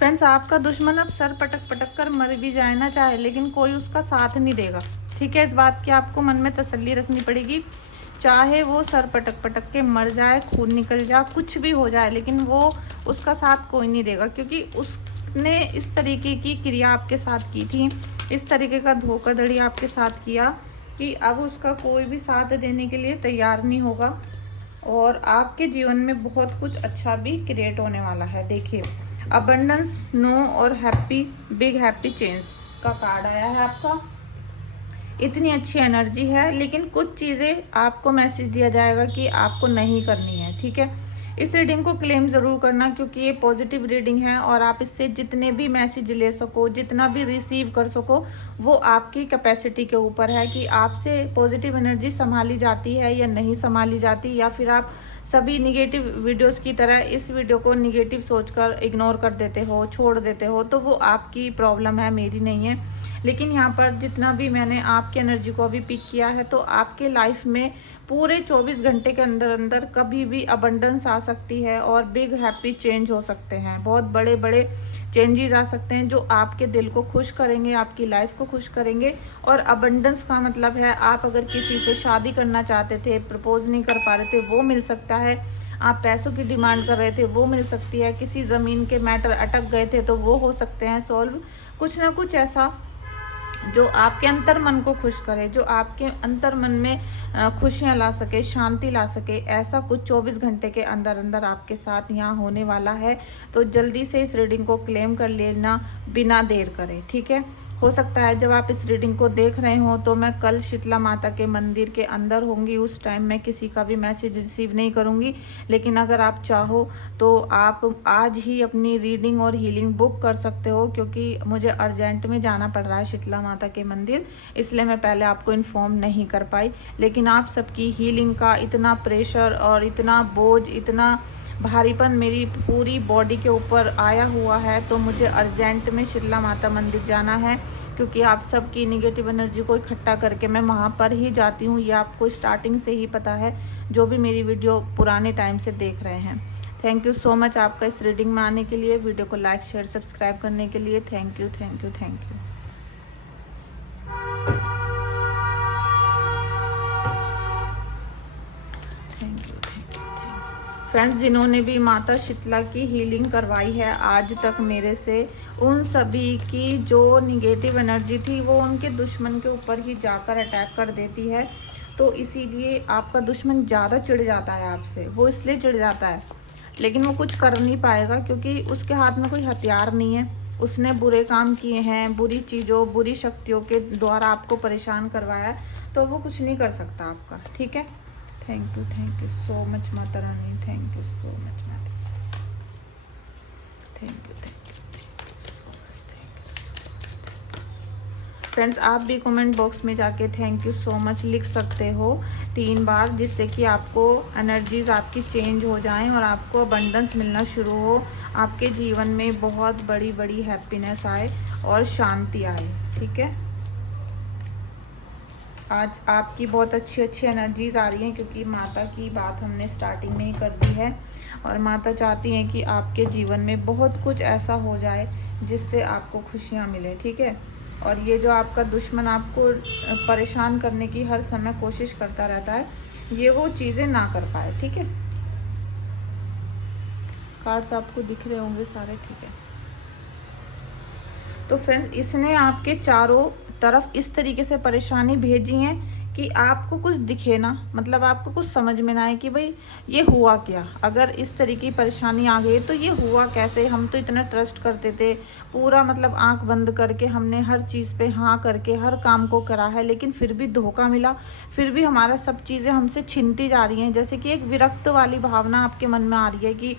Friends, आपका दुश्मन अब सर पटक पटक कर मर भी जाए ना चाहे, लेकिन कोई उसका साथ नहीं देगा। ठीक है, इस बात की आपको मन में तसल्ली रखनी पड़ेगी। चाहे वो सर पटक पटक के मर जाए, खून निकल जाए, कुछ भी हो जाए, लेकिन वो उसका साथ कोई नहीं देगा, क्योंकि उसने इस तरीके की क्रिया आपके साथ की थी, इस तरीके का धोखाधड़ी आपके साथ किया कि अब उसका कोई भी साथ देने के लिए तैयार नहीं होगा। और आपके जीवन में बहुत कुछ अच्छा भी क्रिएट होने वाला है। देखिए, अबंडेंस, नो और हैप्पी, बिग हैप्पी चेंज का कार्ड आया है आपका। इतनी अच्छी एनर्जी है, लेकिन कुछ चीज़ें आपको मैसेज दिया जाएगा कि आपको नहीं करनी है। ठीक है, इस रीडिंग को क्लेम ज़रूर करना, क्योंकि ये पॉजिटिव रीडिंग है और आप इससे जितने भी मैसेज ले सको, जितना भी रिसीव कर सको, वो आपकी कैपेसिटी के ऊपर है कि आपसे पॉजिटिव एनर्जी संभाली जाती है या नहीं संभाली जाती, या फिर आप सभी निगेटिव वीडियोस की तरह इस वीडियो को निगेटिव सोचकर इग्नोर कर देते हो, छोड़ देते हो, तो वो आपकी प्रॉब्लम है, मेरी नहीं है। लेकिन यहाँ पर जितना भी मैंने आपकी एनर्जी को अभी पिक किया है, तो आपके लाइफ में पूरे 24 घंटे के अंदर अंदर कभी भी अबंडेंस आ सकती है और बिग हैप्पी चेंज हो सकते हैं। बहुत बड़े बड़े चेंजेस आ सकते हैं जो आपके दिल को खुश करेंगे, आपकी लाइफ को खुश करेंगे। और अबंडेंस का मतलब है, आप अगर किसी से शादी करना चाहते थे, प्रपोज नहीं कर पा रहे थे, वो मिल सकता है। आप पैसों की डिमांड कर रहे थे, वो मिल सकती है। किसी ज़मीन के मैटर अटक गए थे, तो वो हो सकते हैं सॉल्व। कुछ ना कुछ ऐसा जो आपके अंतर मन को खुश करे, जो आपके अंतर मन में खुशियाँ ला सके, शांति ला सके, ऐसा कुछ 24 घंटे के अंदर अंदर आपके साथ यहाँ होने वाला है। तो जल्दी से इस रीडिंग को क्लेम कर लेना, बिना देर करे। ठीक है, हो सकता है जब आप इस रीडिंग को देख रहे हो तो मैं कल शीतला माता के मंदिर के अंदर होंगी, उस टाइम मैं किसी का भी मैसेज रिसीव नहीं करूँगी। लेकिन अगर आप चाहो तो आप आज ही अपनी रीडिंग और हीलिंग बुक कर सकते हो, क्योंकि मुझे अर्जेंट में जाना पड़ रहा है शीतला माता के मंदिर, इसलिए मैं पहले आपको इन्फॉर्म नहीं कर पाई। लेकिन आप सबकी हीलिंग का इतना प्रेशर और इतना बोझ, इतना भारीपन मेरी पूरी बॉडी के ऊपर आया हुआ है, तो मुझे अर्जेंट में शीतला माता मंदिर जाना है, क्योंकि आप सबकी निगेटिव एनर्जी को इकट्ठा करके मैं वहाँ पर ही जाती हूँ। ये आपको स्टार्टिंग से ही पता है, जो भी मेरी वीडियो पुराने टाइम से देख रहे हैं। थैंक यू सो मच आपका इस रीडिंग में आने के लिए, वीडियो को लाइक शेयर सब्सक्राइब करने के लिए। Thank you, thank you, thank you. Friends, जिन्होंने भी माता शीतला की हीलिंग करवाई है आज तक मेरे से, उन सभी की जो निगेटिव एनर्जी थी वो उनके दुश्मन के ऊपर ही जाकर अटैक कर देती है। तो इसीलिए आपका दुश्मन ज़्यादा चिढ़ जाता है आपसे। वो इसलिए चिढ़ जाता है, लेकिन वो कुछ कर नहीं पाएगा, क्योंकि उसके हाथ में कोई हथियार नहीं है। उसने बुरे काम किए हैं, बुरी चीज़ों, बुरी शक्तियों के द्वारा आपको परेशान करवाया है, तो वो कुछ नहीं कर सकता आपका। ठीक है, thank you so much Mata Rani, thank you so much माता, thank you so much, thank you so much. Friends, आप भी कमेंट बॉक्स में जाके थैंक यू सो मच लिख सकते हो 3 बार, जिससे कि आपको एनर्जीज आपकी चेंज हो जाएं और आपको अबंडेंस मिलना शुरू हो, आपके जीवन में बहुत बड़ी बड़ी हैप्पीनेस आए और शांति आए। ठीक है, आज आपकी बहुत अच्छी अच्छी एनर्जीज आ रही हैं, क्योंकि माता की बात हमने स्टार्टिंग में ही कर दी है। और माता चाहती हैं कि आपके जीवन में बहुत कुछ ऐसा हो जाए जिससे आपको खुशियाँ मिले। ठीक है, और ये जो आपका दुश्मन आपको परेशान करने की हर समय कोशिश करता रहता है, ये वो चीज़ें ना कर पाए। ठीक है, कार्ड्स आपको दिख रहे होंगे सारे। ठीक है, तो फ्रेंड्स, इसने आपके चारों तरफ इस तरीके से परेशानी भेजी है कि आपको कुछ दिखे ना, मतलब आपको कुछ समझ में ना आए कि भाई ये हुआ क्या। अगर इस तरीके की परेशानी आ गई तो ये हुआ कैसे, हम तो इतना ट्रस्ट करते थे, पूरा मतलब आंख बंद करके हमने हर चीज़ पे हाँ करके हर काम को करा है, लेकिन फिर भी धोखा मिला, फिर भी हमारा सब चीज़ें हमसे छीनती जा रही हैं। जैसे कि एक विरक्त वाली भावना आपके मन में आ रही है कि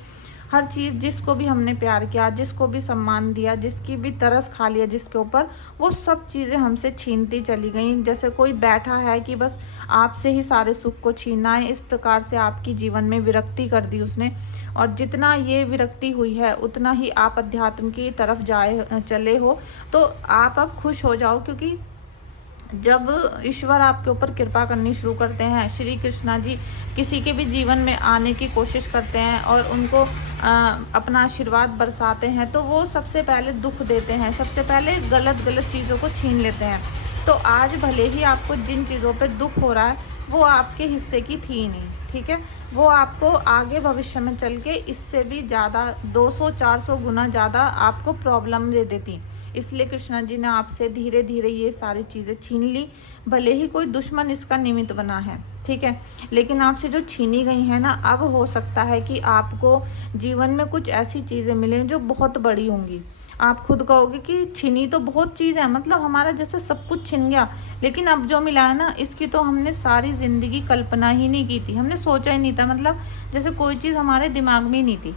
हर चीज़, जिसको भी हमने प्यार किया, जिसको भी सम्मान दिया, जिसकी भी तरस खा लिया जिसके ऊपर, वो सब चीज़ें हमसे छीनती चली गई। जैसे कोई बैठा है कि बस आपसे ही सारे सुख को छीनना है, इस प्रकार से आपकी जीवन में विरक्ति कर दी उसने। और जितना ये विरक्ति हुई है, उतना ही आप अध्यात्म की तरफ चले हो। तो आप अब खुश हो जाओ, क्योंकि जब ईश्वर आपके ऊपर कृपा करनी शुरू करते हैं, श्री कृष्णा जी किसी के भी जीवन में आने की कोशिश करते हैं और उनको अपना आशीर्वाद बरसाते हैं, तो वो सबसे पहले दुख देते हैं, सबसे पहले गलत गलत चीज़ों को छीन लेते हैं। तो आज भले ही आपको जिन चीज़ों पे दुख हो रहा है वो आपके हिस्से की थी नहीं, ठीक है, वो आपको आगे भविष्य में चल के इससे भी ज़्यादा 200-400 गुना ज़्यादा आपको प्रॉब्लम दे देती। इसलिए कृष्णा जी ने आपसे धीरे धीरे ये सारी चीज़ें छीन ली। भले ही कोई दुश्मन इसका निमित्त बना है, ठीक है, लेकिन आपसे जो छीनी गई है ना, अब हो सकता है कि आपको जीवन में कुछ ऐसी चीज़ें मिलें जो बहुत बड़ी होंगी। आप खुद कहोगे कि छीनी तो बहुत चीज़ है, मतलब हमारा जैसे सब कुछ छिन गया, लेकिन अब जो मिला है ना, इसकी तो हमने सारी ज़िंदगी कल्पना ही नहीं की थी, हमने सोचा ही नहीं था, मतलब जैसे कोई चीज़ हमारे दिमाग में ही नहीं थी।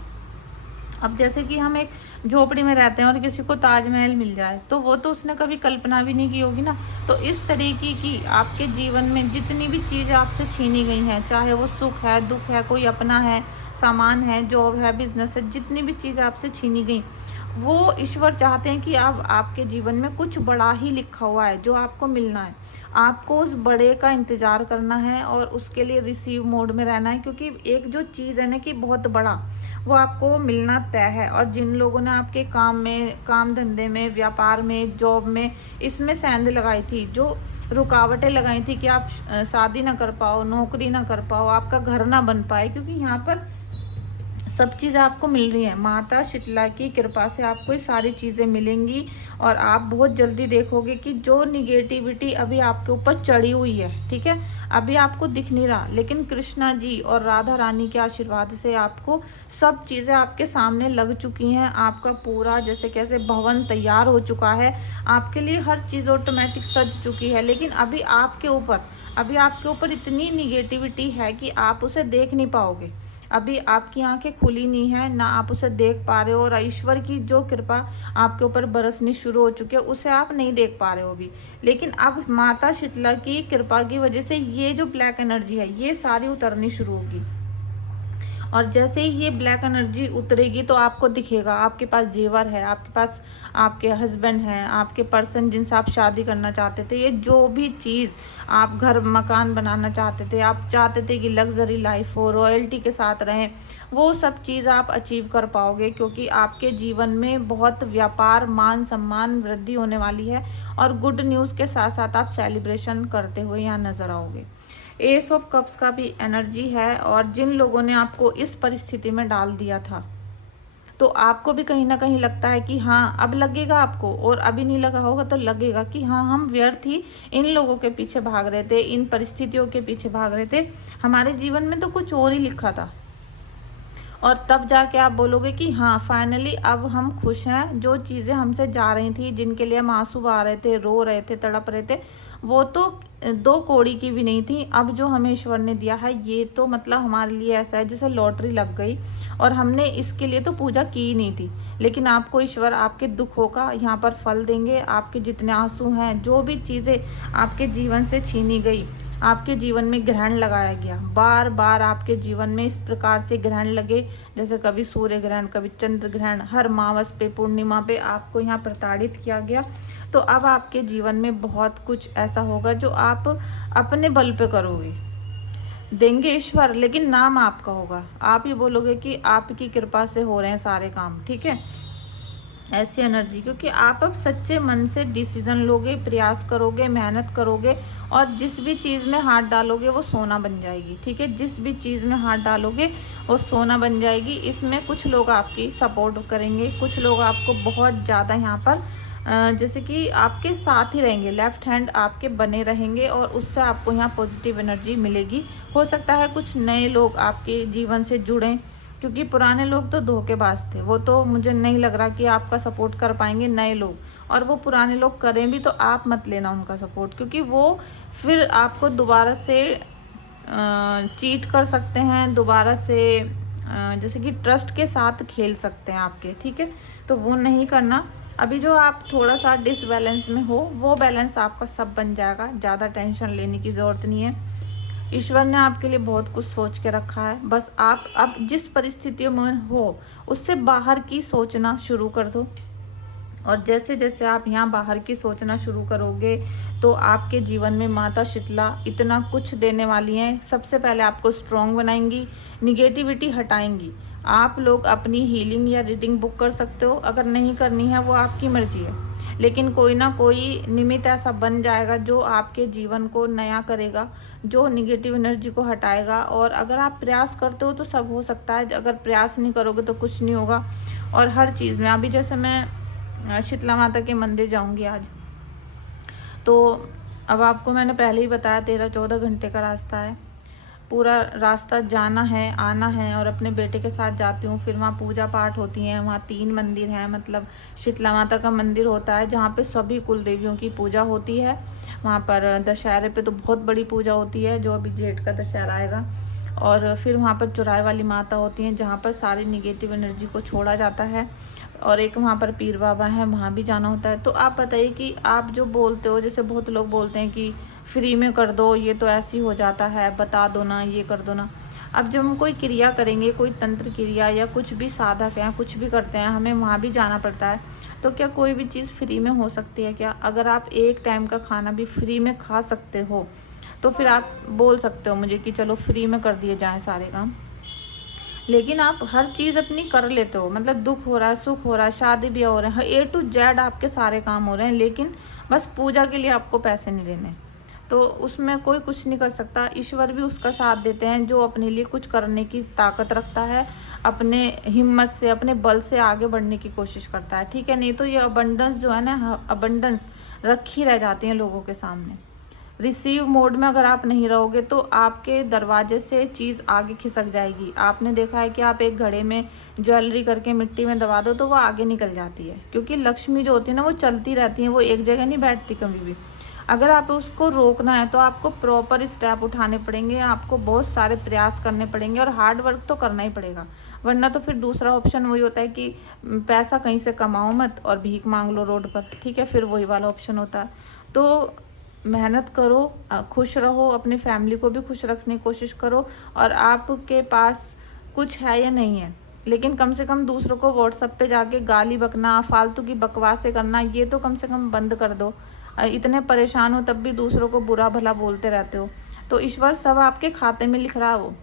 अब जैसे कि हम एक झोपड़ी में रहते हैं और किसी को ताजमहल मिल जाए, तो वो तो उसने कभी कल्पना भी नहीं की होगी ना। तो इस तरीके की आपके जीवन में जितनी भी चीज़ आपसे छीनी गई हैं, चाहे वो सुख है, दुख है, कोई अपना है, सामान है, जॉब है, बिजनेस है, जितनी भी चीज़ आपसे छीनी गई, वो ईश्वर चाहते हैं कि अब आपके जीवन में कुछ बड़ा ही लिखा हुआ है जो आपको मिलना है। आपको उस बड़े का इंतज़ार करना है और उसके लिए रिसीव मोड में रहना है, क्योंकि एक जो चीज़ है ना कि बहुत बड़ा, वो आपको मिलना तय है। और जिन लोगों ने आपके काम में, काम धंधे में, व्यापार में, जॉब में, इसमें सेंध लगाई थी, जो रुकावटें लगाई थी कि आप शादी ना कर पाओ, नौकरी ना कर पाओ, आपका घर ना बन पाए, क्योंकि यहाँ पर सब चीज़ आपको मिल रही है। माता शीतला की कृपा से आपको ये सारी चीज़ें मिलेंगी और आप बहुत जल्दी देखोगे कि जो निगेटिविटी अभी आपके ऊपर चढ़ी हुई है, ठीक है, अभी आपको दिख नहीं रहा, लेकिन कृष्णा जी और राधा रानी के आशीर्वाद से आपको सब चीज़ें आपके सामने लग चुकी हैं। आपका पूरा जैसे कैसे भवन तैयार हो चुका है, आपके लिए हर चीज़ ऑटोमेटिक सज चुकी है। लेकिन अभी आपके ऊपर इतनी निगेटिविटी है कि आप उसे देख नहीं पाओगे। अभी आपकी आंखें खुली नहीं है, ना आप उसे देख पा रहे हो, और ईश्वर की जो कृपा आपके ऊपर बरसनी शुरू हो चुकी है उसे आप नहीं देख पा रहे हो अभी। लेकिन अब माता शीतला की कृपा की वजह से ये जो ब्लैक एनर्जी है ये सारी उतरनी शुरू होगी। और जैसे ही ये ब्लैक एनर्जी उतरेगी तो आपको दिखेगा, आपके पास जेवर है, आपके पास आपके हस्बैंड हैं, आपके पर्सन जिनसे आप शादी करना चाहते थे, ये जो भी चीज़ आप घर मकान बनाना चाहते थे, आप चाहते थे कि लग्जरी लाइफ हो, रॉयल्टी के साथ रहें, वो सब चीज़ आप अचीव कर पाओगे, क्योंकि आपके जीवन में बहुत व्यापार, मान सम्मान, वृद्धि होने वाली है। और गुड न्यूज़ के साथ साथ आप सेलिब्रेशन करते हुए यहाँ नज़र आओगे। एस ऑफ कप्स का भी एनर्जी है, और जिन लोगों ने आपको इस परिस्थिति में डाल दिया था, तो आपको भी कहीं ना कहीं लगता है कि हाँ अब लगेगा आपको, और अभी नहीं लगा होगा तो लगेगा कि हाँ हम व्यर्थ ही इन लोगों के पीछे भाग रहे थे, इन परिस्थितियों के पीछे भाग रहे थे, हमारे जीवन में तो कुछ और ही लिखा था। और तब जाके आप बोलोगे कि हाँ फाइनली अब हम खुश हैं। जो चीज़ें हमसे जा रही थी, जिनके लिए हम आंसू बहा रहे थे, रो रहे थे, तड़प रहे थे, वो तो 2 कौड़ी की भी नहीं थी। अब जो हमें ईश्वर ने दिया है ये तो मतलब हमारे लिए ऐसा है जैसे लॉटरी लग गई, और हमने इसके लिए तो पूजा की ही नहीं थी। लेकिन आपको ईश्वर आपके दुखों का यहाँ पर फल देंगे। आपके जितने आंसू हैं, जो भी चीज़ें आपके जीवन से छीनी गई, आपके जीवन में ग्रहण लगाया गया, बार बार आपके जीवन में इस प्रकार से ग्रहण लगे, जैसे कभी सूर्य ग्रहण, कभी चंद्र ग्रहण, हर मावस पे, पूर्णिमा पे आपको यहाँ प्रताड़ित किया गया। तो अब आपके जीवन में बहुत कुछ ऐसा होगा जो आप अपने बल पे करोगे, देंगे ईश्वर, लेकिन नाम आपका होगा। आप ही बोलोगे कि आपकी कृपा से हो रहे हैं सारे काम, ठीक है, ऐसी एनर्जी, क्योंकि आप अब सच्चे मन से डिसीजन लोगे, प्रयास करोगे, मेहनत करोगे, और जिस भी चीज़ में हाथ डालोगे वो सोना बन जाएगी, ठीक है, जिस भी चीज़ में हाथ डालोगे वो सोना बन जाएगी। इसमें कुछ लोग आपकी सपोर्ट करेंगे, कुछ लोग आपको बहुत ज़्यादा यहाँ पर जैसे कि आपके साथ ही रहेंगे, लेफ्ट हैंड आपके बने रहेंगे, और उससे आपको यहाँ पॉजिटिव एनर्जी मिलेगी। हो सकता है कुछ नए लोग आपके जीवन से जुड़ें, क्योंकि पुराने लोग तो धोखेबाज थे, वो तो मुझे नहीं लग रहा कि आपका सपोर्ट कर पाएंगे नए लोग। और वो पुराने लोग करें भी तो आप मत लेना उनका सपोर्ट, क्योंकि वो फिर आपको दोबारा से चीट कर सकते हैं, दोबारा से जैसे कि ट्रस्ट के साथ खेल सकते हैं आपके, ठीक है, तो वो नहीं करना। अभी जो आप थोड़ा सा डिसबैलेंस में हो, वो बैलेंस आपका सब बन जाएगा, ज़्यादा टेंशन लेने की ज़रूरत नहीं है। ईश्वर ने आपके लिए बहुत कुछ सोच के रखा है, बस आप अब जिस परिस्थितियों में हो उससे बाहर की सोचना शुरू कर दो। और जैसे जैसे आप यहाँ बाहर की सोचना शुरू करोगे तो आपके जीवन में माता शीतला इतना कुछ देने वाली हैं। सबसे पहले आपको स्ट्रॉन्ग बनाएंगी, निगेटिविटी हटाएंगी। आप लोग अपनी हीलिंग या रीडिंग बुक कर सकते हो, अगर नहीं करनी है वो आपकी मर्जी है, लेकिन कोई ना कोई निमित्त ऐसा बन जाएगा जो आपके जीवन को नया करेगा, जो निगेटिव एनर्जी को हटाएगा। और अगर आप प्रयास करते हो तो सब हो सकता है, अगर प्रयास नहीं करोगे तो कुछ नहीं होगा। और हर चीज़ में अभी जैसे मैं शीतला माता के मंदिर जाऊंगी आज, तो अब आपको मैंने पहले ही बताया 13-14 घंटे का रास्ता है, पूरा रास्ता जाना है आना है। और अपने बेटे के साथ जाती हूँ, फिर वहाँ पूजा पाठ होती हैं। वहाँ 3 मंदिर हैं, मतलब शीतला माता का मंदिर होता है जहाँ पे सभी कुल देवियों की पूजा होती है। वहाँ पर दशहरे पे तो बहुत बड़ी पूजा होती है, जो अभी जेठ का दशहरा आएगा। और फिर वहाँ पर चौराहे वाली माता होती हैं जहाँ पर सारी निगेटिव एनर्जी को छोड़ा जाता है। और एक वहाँ पर पीर बाबा हैं, वहाँ भी जाना होता है। तो आप बताइए कि आप जो बोलते हो, जैसे बहुत लोग बोलते हैं कि फ्री में कर दो, ये तो ऐसे ही हो जाता है, बता दो ना, ये कर दो ना। अब जब हम कोई क्रिया करेंगे, कोई तंत्र क्रिया या कुछ भी साधक हैं, कुछ भी करते हैं, हमें वहाँ भी जाना पड़ता है। तो क्या कोई भी चीज़ फ्री में हो सकती है क्या? अगर आप एक टाइम का खाना भी फ्री में खा सकते हो तो फिर आप बोल सकते हो मुझे कि चलो फ्री में कर दिए जाएँ सारे काम। लेकिन आप हर चीज़ अपनी कर लेते हो, मतलब दुख हो रहा है, सुख हो रहा है, शादी ब्याह हो रहे हैं, A to Z आपके सारे काम हो रहे हैं, लेकिन बस पूजा के लिए आपको पैसे नहीं देने। तो उसमें कोई कुछ नहीं कर सकता। ईश्वर भी उसका साथ देते हैं जो अपने लिए कुछ करने की ताकत रखता है, अपने हिम्मत से, अपने बल से आगे बढ़ने की कोशिश करता है, ठीक है। नहीं तो ये अबंडेंस जो है ना, अबंडेंस रखी रह जाती है लोगों के सामने। रिसीव मोड में अगर आप नहीं रहोगे तो आपके दरवाजे से चीज़ आगे खिसक जाएगी। आपने देखा है कि आप एक घड़े में ज्वेलरी करके मिट्टी में दबा दो तो वो आगे निकल जाती है, क्योंकि लक्ष्मी जो होती है ना वो चलती रहती है, वो एक जगह नहीं बैठती कभी भी। अगर आप उसको रोकना है तो आपको प्रॉपर स्टेप उठाने पड़ेंगे, आपको बहुत सारे प्रयास करने पड़ेंगे और हार्ड वर्क तो करना ही पड़ेगा। वरना तो फिर दूसरा ऑप्शन वही होता है कि पैसा कहीं से कमाओ मत और भीख मांग लो रोड पर, ठीक है, फिर वही वाला ऑप्शन होता है। तो मेहनत करो, खुश रहो, अपनी फैमिली को भी खुश रखने की कोशिश करो। और आपके पास कुछ है या नहीं है, लेकिन कम से कम दूसरों को व्हाट्सएप पे जाके गाली बकना, फालतू की बकवासें करना, ये तो कम से कम बंद कर दो। इतने परेशान हो तब भी दूसरों को बुरा भला बोलते रहते हो। तो ईश्वर सब आपके खाते में लिख रहा है, वो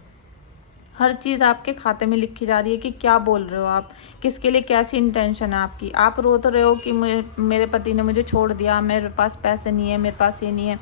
हर चीज़ आपके खाते में लिखी जा रही है कि क्या बोल रहे हो आप, किसके लिए कैसी इंटेंशन है आपकी। आप रो तो रहे हो कि मेरे पति ने मुझे छोड़ दिया, मेरे पास पैसे नहीं है, मेरे पास ये नहीं है।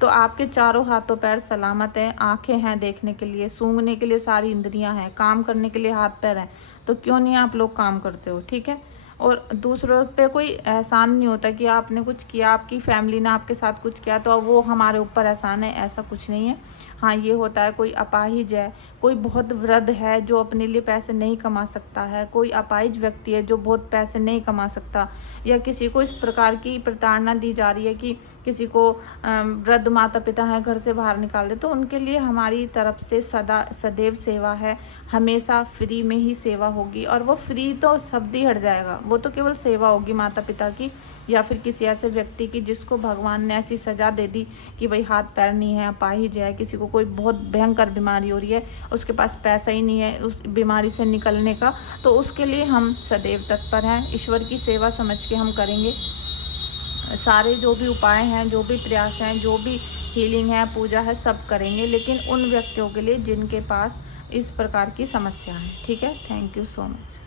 तो आपके चारों हाथों पैर सलामत हैं, आंखें हैं देखने के लिए, सूंघने के लिए सारी इंद्रियां हैं, काम करने के लिए हाथ पैर हैं। तो क्यों नहीं आप लोग काम करते हो, ठीक है। और दूसरों पे कोई एहसान नहीं होता कि आपने कुछ किया, आपकी फैमिली ने आपके साथ कुछ किया तो वो हमारे ऊपर एहसान है, ऐसा कुछ नहीं है। हाँ, ये होता है कोई अपाहिज है, कोई बहुत वृद्ध है जो अपने लिए पैसे नहीं कमा सकता है, कोई अपाहिज व्यक्ति है जो बहुत पैसे नहीं कमा सकता, या किसी को इस प्रकार की प्रताड़ना दी जा रही है कि किसी को वृद्ध माता पिता हैं घर से बाहर निकाल दे, तो उनके लिए हमारी तरफ से सदैव सेवा है, हमेशा फ्री में ही सेवा होगी। और वो फ्री तो शब्द ही हट जाएगा, वो तो केवल सेवा होगी माता पिता की या फिर किसी ऐसे व्यक्ति की जिसको भगवान ने ऐसी सजा दे दी कि भाई हाथ पैर नहीं है, अपाहिज है, किसी को कोई बहुत भयंकर बीमारी हो रही है, उसके पास पैसा ही नहीं है उस बीमारी से निकलने का, तो उसके लिए हम सदैव तत्पर हैं। ईश्वर की सेवा समझ के हम करेंगे सारे जो भी उपाय हैं, जो भी प्रयास हैं, जो भी हीलिंग है, पूजा है, सब करेंगे, लेकिन उन व्यक्तियों के लिए जिनके पास इस प्रकार की समस्या है, ठीक है। Thank you so much.